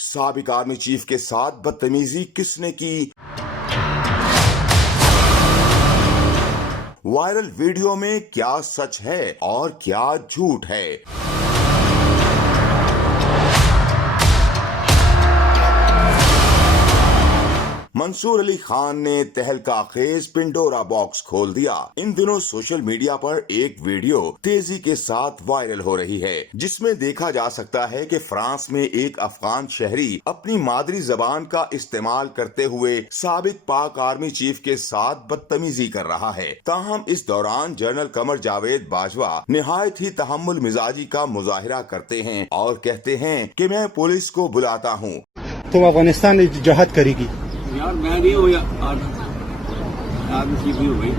साबिक army chief के साथ बदतमीजी किसने की? वायरल वीडियो में क्या सच है और क्या झूठ है? मंसूर अली खान ने तहलका खेज पिंडोरा बॉक्स खोल दिया। इन दिनों सोशल मीडिया पर एक वीडियो तेजी के साथ वायरल हो रही है, जिसमें देखा जा सकता है कि फ्रांस में एक अफगान शहरी अपनी मादरी जबान का इस्तेमाल करते हुए साबिक पाक आर्मी चीफ के साथ बदतमीजी कर रहा है। ताहम इस दौरान जनरल कमर जावेद बाजवा निहायत ही तहम्मुल मिजाजी का मुजाहिरा करते हैं और कहते हैं कि मैं पुलिस को बुलाता हूँ। तुम अफगानिस्तान में जहाद करेगी? यार मैं नहीं हूँ आर्मी चीफ नहीं हूँ भाई।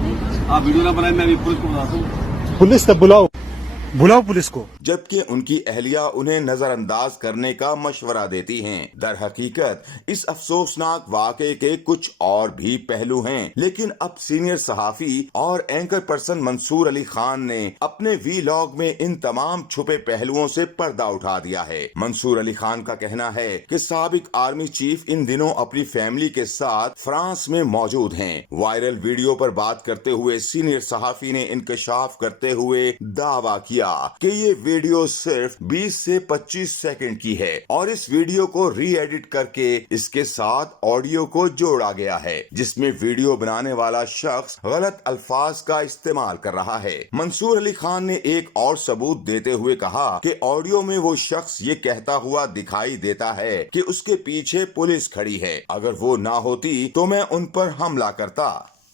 आप वीडियो ना बनाए, मैं भी पुलिस को बुलाता हूँ। पुलिस तब बुलाओ पुलिस को। जबकि उनकी अहलिया उन्हें नजरअंदाज करने का मशवरा देती हैं। दर हकीकत इस अफसोसनाक वाक़े के कुछ और भी पहलू हैं, लेकिन अब सीनियर सहाफी और एंकर पर्सन मंसूर अली खान ने अपने वीलॉग में इन तमाम छुपे पहलुओं से पर्दा उठा दिया है। मंसूर अली खान का कहना है कि साबिक आर्मी चीफ इन दिनों अपनी फैमिली के साथ फ्रांस में मौजूद हैं। वायरल वीडियो पर बात करते हुए सीनियर सहाफी ने इंकशाफ करते हुए दावा किया कि ये वीडियो सिर्फ 20 से 25 सेकंड की है और इस वीडियो को री एडिट करके इसके साथ ऑडियो को जोड़ा गया है, जिसमें वीडियो बनाने वाला शख्स गलत अल्फाज का इस्तेमाल कर रहा है। मंसूर अली खान ने एक और सबूत देते हुए कहा कि ऑडियो में वो शख्स ये कहता हुआ दिखाई देता है कि उसके पीछे पुलिस खड़ी है, अगर वो ना होती तो मैं उन पर हमला करता।